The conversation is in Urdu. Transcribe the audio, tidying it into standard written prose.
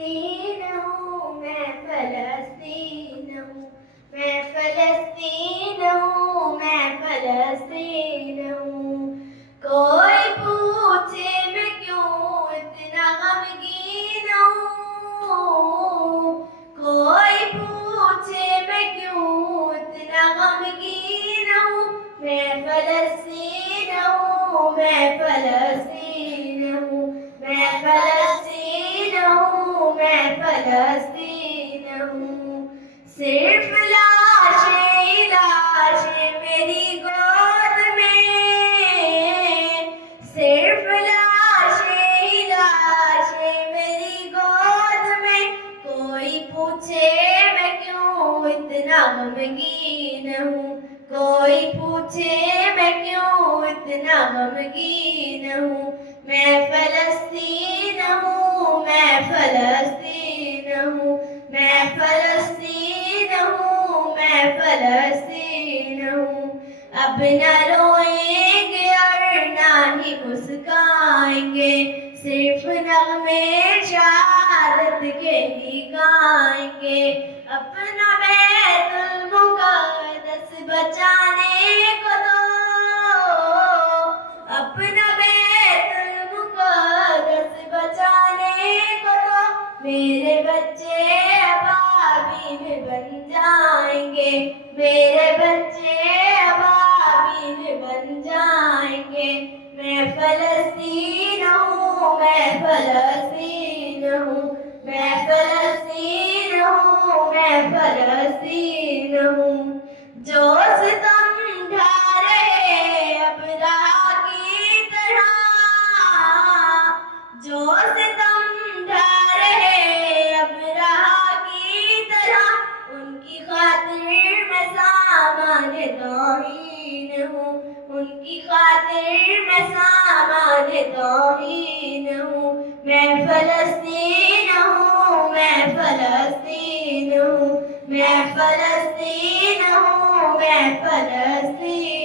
فلسطین ہوں، میں فلسطین ہوں، میں فلسطین ہوں، میں فلسطین ہوں۔ کوئی پوچھے میں کیوں اتنا غمگین ہوں، کوئی پوچھے میں کیوں اتنا غمگین ہوں، میں فلسطین ہوں، میں فلسطین ہوں، میں فلسطین ہوں، میں فلسطین ہوں۔ صرف لاشیں لاشیں میری گود میں، صرف لاشیں لاشیں میری گود میں، کوئی پوچھے میں کیوں اتنا غمگین ہوں، کوئی پوچھے میں کیوں اتنا غمگین ہوں، میں فلسطین ہوں، میں فلسطین ہوں، میں فلسطین ہوں، میں فلسطین ہوں۔ اب نہ روئیں گے اور نہ ہی مسکائیں گے، صرف نغمے شہادت کے ہی گائیں گے۔ اپنا بیت المقدس بچانے کو دو، اپنا بیت المقدس بچانے کو دو، میرے بچے ابابیل بن جائیں گے، میرے بچے ابابیل بن جائیں گے۔ میں فلسطین ہوں، میں فلسطین ہوں، میں فلسطین ہوں، میں فلسطین ہوں۔ جو ستم ڈھا رہے ابراہ کی طرح، جو ستم ڈھا رہے ابراہ کی طرح، ان کی خاطر میں سامان توہین ہوں، ان کی خاطر میں سامان توہین ہوں۔ میں فلسطین ہوں، میں فلسطین ہوں، میں فلسطین ہوں، میں فلسطین